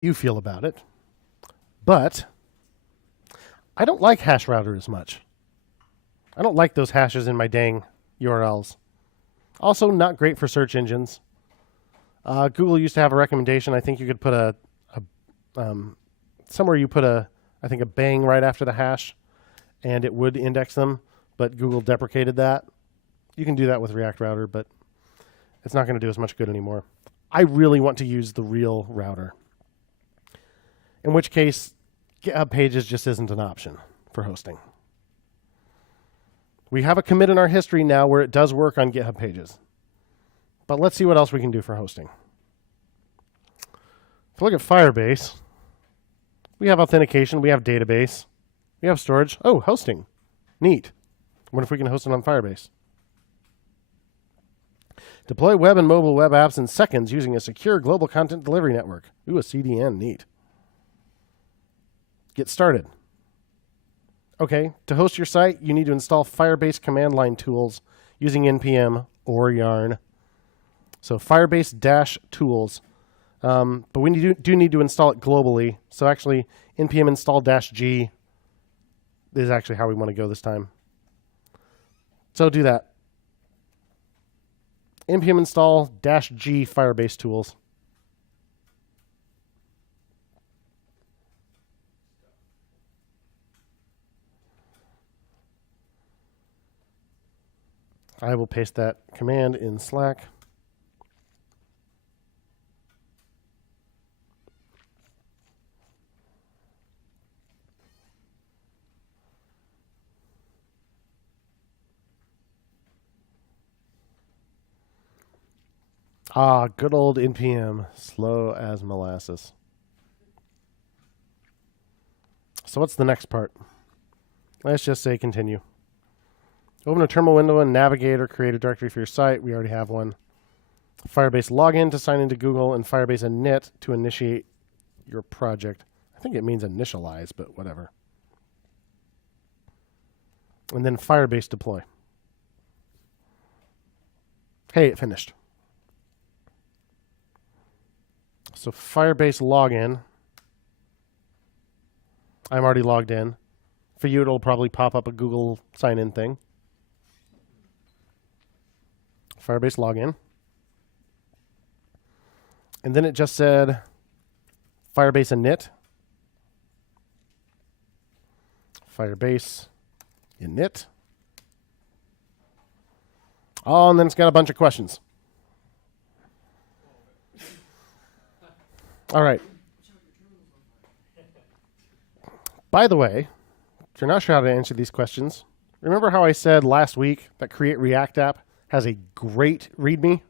you feel about it, but I don't like hash router as much. I don't like those hashes in my dang URLs. Also, not great for search engines. Google used to have a recommendation. I think you could put somewhere you put I think a bang right after the hash, and it would index them, but Google deprecated that. You can do that with React Router, but it's not going to do as much good anymore. I really want to use the real router, in which case GitHub Pages just isn't an option for hosting. We have a commit in our history now where it does work on GitHub Pages. But let's see what else we can do for hosting. If we look at Firebase, we have authentication, we have database, we have storage. Oh, hosting. Neat. What if we can host it on Firebase? Deploy web and mobile web apps in seconds using a secure global content delivery network. Ooh, a CDN. Neat. Get started. Okay, to host your site, you need to install Firebase command line tools using NPM or Yarn. So Firebase-tools. But we do need to install it globally. So actually, npm install-g is actually how we want to go this time. So do that. npm install-g Firebase tools. I will paste that command in Slack. Ah, good old NPM, slow as molasses. So what's the next part? Let's just say continue. Open a terminal window and navigate or create a directory for your site. We already have one. Firebase login to sign into Google, and Firebase init to initiate your project. I think it means initialize, but whatever. And then Firebase deploy. Hey, it finished. So Firebase login. I'm already logged in. For you, it'll probably pop up a Google sign-in thing. Firebase login. And then it just said Firebase init. Firebase init. Oh, and then it's got a bunch of questions. All right. By the way, if you're not sure how to answer these questions, remember how I said last week that Create React app has a great README?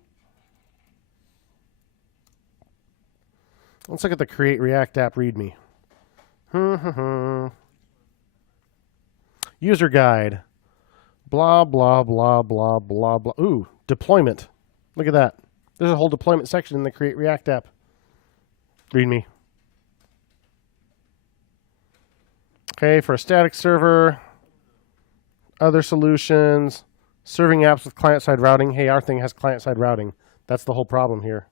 Let's look at the Create React app README. User guide. Blah, blah, blah, blah, blah, blah. Ooh, deployment. Look at that. There's a whole deployment section in the Create React app README. Okay, for a static server, other solutions, serving apps with client-side routing. Hey, our thing has client-side routing. That's the whole problem here.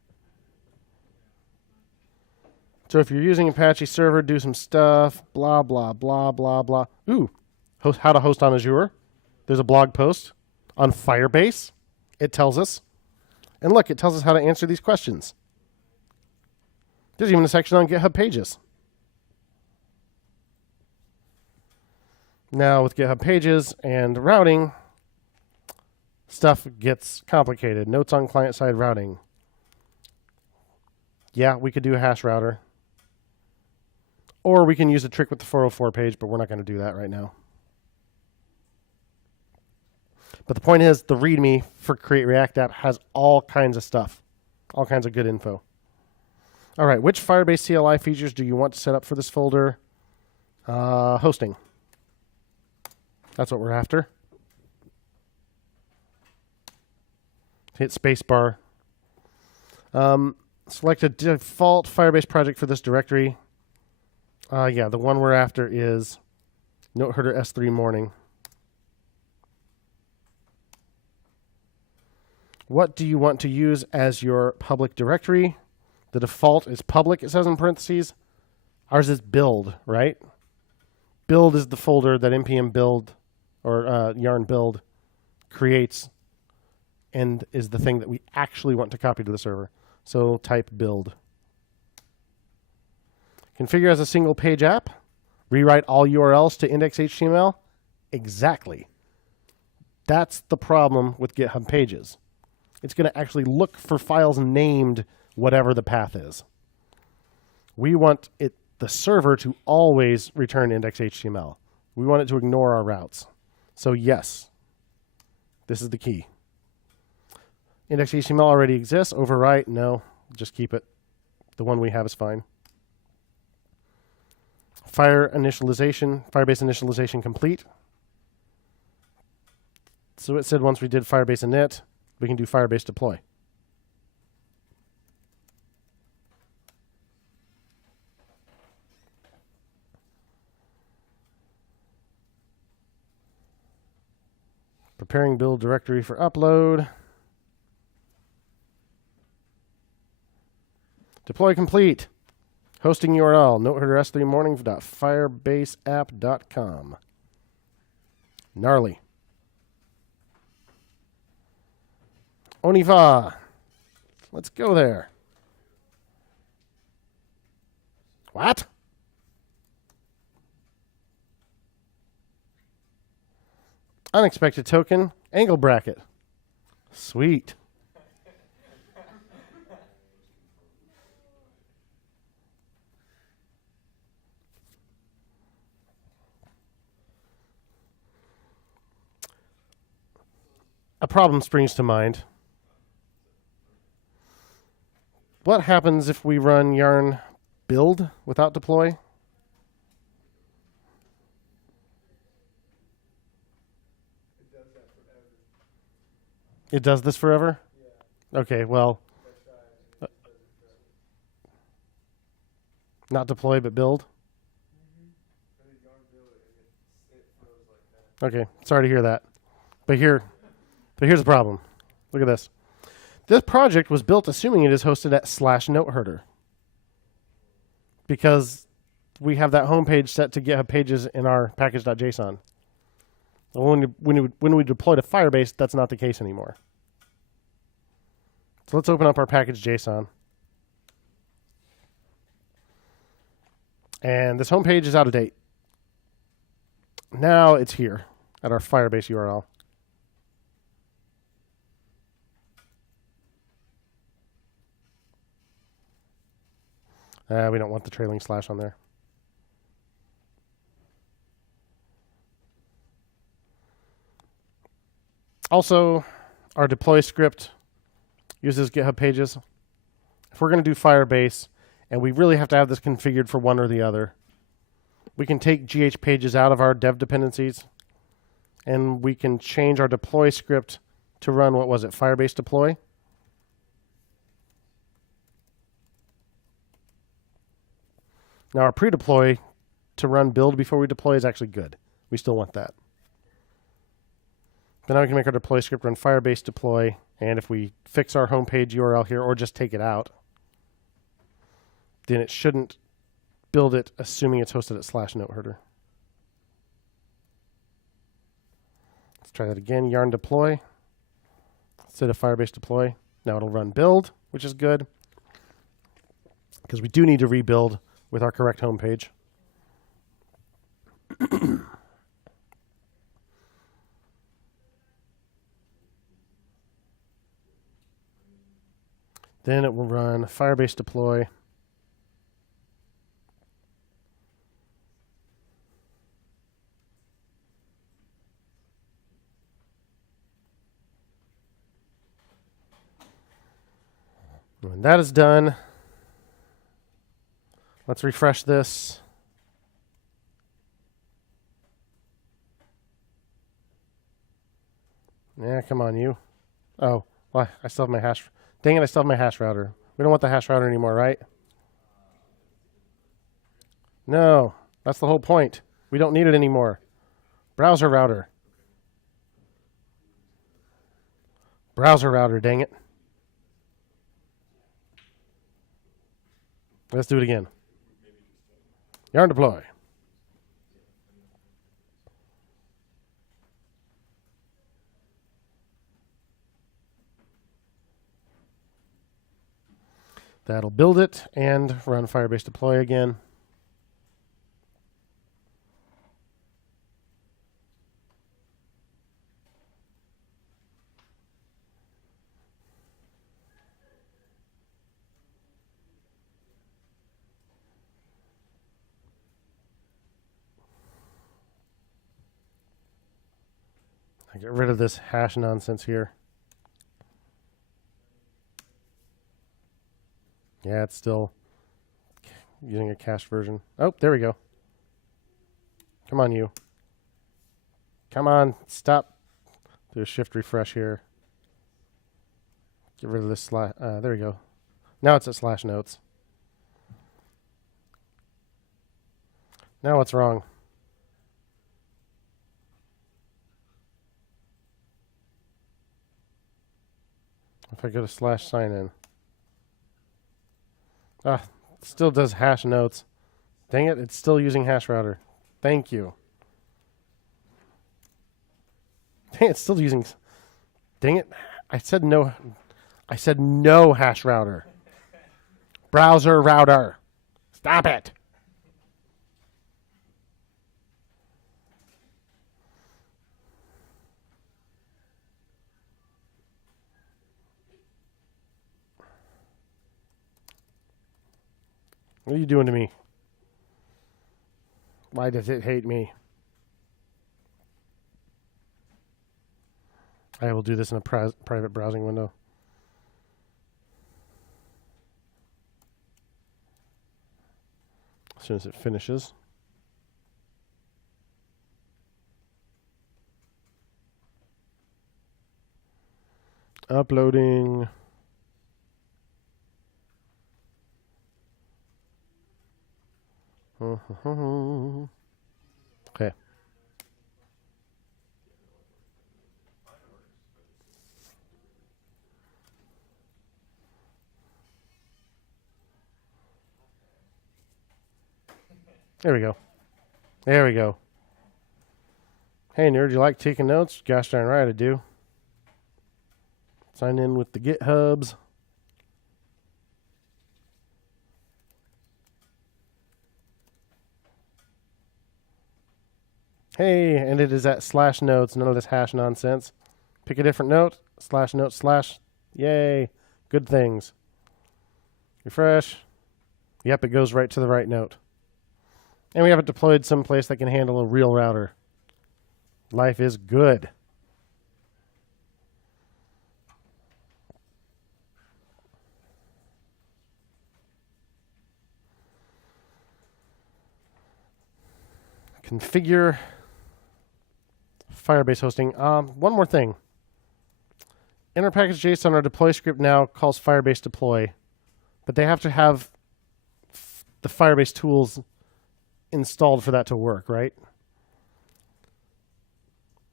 So if you're using Apache server, do some stuff, blah, blah, blah, blah, blah. Ooh, how to host on Azure. There's a blog post on Firebase. It tells us. And look, it tells us how to answer these questions. There's even a section on GitHub Pages. Now with GitHub Pages and routing, stuff gets complicated. Notes on client-side routing. Yeah, we could do a hash router. Or we can use a trick with the 404 page, but we're not going to do that right now. But the point is, the README for Create React app has all kinds of stuff. All kinds of good info. All right, which Firebase CLI features do you want to set up for this folder? Hosting. That's what we're after. Hit spacebar. Select a default Firebase project for this directory. Yeah, the one we're after is NoteHerder S3 Morning. What do you want to use as your public directory? The default is public, it says in parentheses. Ours is build, right? Build is the folder that npm build or yarn build creates and is the thing that we actually want to copy to the server. So type build. Configure as a single page app. Rewrite all URLs to index.html. Exactly. That's the problem with GitHub Pages. It's going to actually look for files named whatever the path is. We want the server to always return index.html. We want it to ignore our routes. So yes, this is the key. Index.html already exists. Overwrite, no. Just keep it. The one we have is fine. Firebase initialization complete. So it said once we did Firebase init, we can do Firebase deploy. Preparing build directory for upload. Deploy complete. Hosting URL, noteherder s3morning.firebaseapp.com. Gnarly. Oniva. Let's go there. What? Unexpected token, angle bracket. Sweet. A problem springs to mind. What happens if we run yarn build without deploy? It does this forever? Yeah. Okay, well. Not deploy, but build? Okay, sorry to hear that. But here's the problem. Look at this. This project was built assuming it is hosted at /noteherder. Because we have that homepage set to GitHub Pages in our package.json. When we deploy to Firebase, that's not the case anymore. So let's open up our package.json. And this homepage is out of date. Now it's here at our Firebase URL. We don't want the trailing slash on there. Also, our deploy script uses GitHub Pages. If we're going to do Firebase, and we really have to have this configured for one or the other, we can take GH Pages out of our dev dependencies, and we can change our deploy script to run, what was it, Firebase deploy? Now, our pre-deploy to run build before we deploy is actually good. We still want that. But now we can make our deploy script run Firebase deploy, and if we fix our homepage URL here or just take it out, then it shouldn't build it assuming it's hosted at /noteherder. Let's try that again. Yarn deploy instead of Firebase deploy. Now it'll run build, which is good because we do need to rebuild with our correct homepage. Then it will run Firebase deploy. When that is done, let's refresh this. Yeah, come on, you. Oh, well, I still have my hash. Dang it, I still have my hash router. We don't want the hash router anymore, right? No, that's the whole point. We don't need it anymore. Browser router. Browser router, dang it. Let's do it again. Yarn deploy. That'll build it and run Firebase deploy again. I get rid of this hash nonsense here. Yeah, it's still using a cached version. Oh, there we go. Come on, you. Come on, stop. Do a shift refresh here. Get rid of this slash. There we go. Now it's at slash notes. Now what's wrong? If I go to slash sign in. Ah, it still does hash notes. Dang it, it's still using hash router. Thank you. Dang it, it's still using. Dang it. I said no hash router. Browser router. Stop it. What are you doing to me? Why does it hate me? I will do this in a private browsing window. As soon as it finishes. Uploading. Okay. There we go. There we go. Hey, nerd, you like taking notes? Gosh darn right I do. Sign in with the GitHubs. Hey, and it is at slash notes, none of this hash nonsense. Pick a different note, slash note, slash. Yay. Good things. Refresh. Yep, it goes right to the right note. And we have it deployed someplace that can handle a real router. Life is good. Configure Firebase hosting. One more thing. In our package JSON, our deploy script now calls Firebase deploy, but they have to have the Firebase tools installed for that to work, right?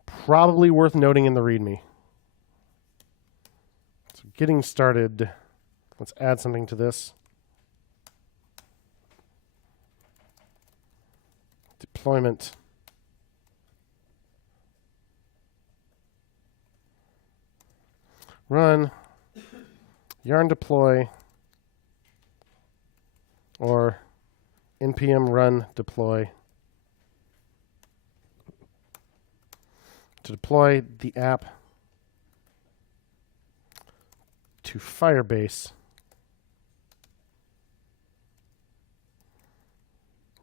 Probably worth noting in the README. So getting started, let's add something to this. Deployment. Run yarn deploy or npm run deploy to deploy the app to Firebase.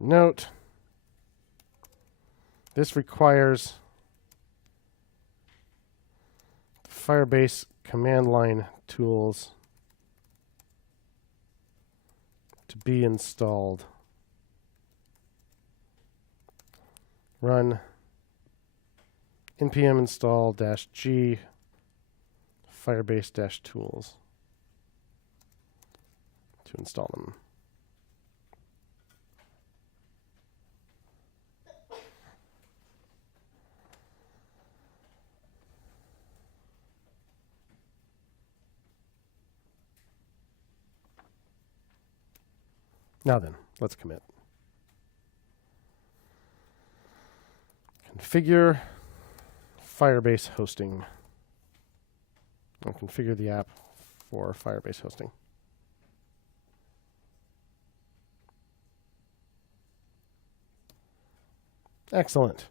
Note, this requires Firebase command line tools to be installed. Run npm install -g Firebase -tools to install them. Now then, let's commit. Configure Firebase hosting. I'll configure the app for Firebase hosting. Excellent.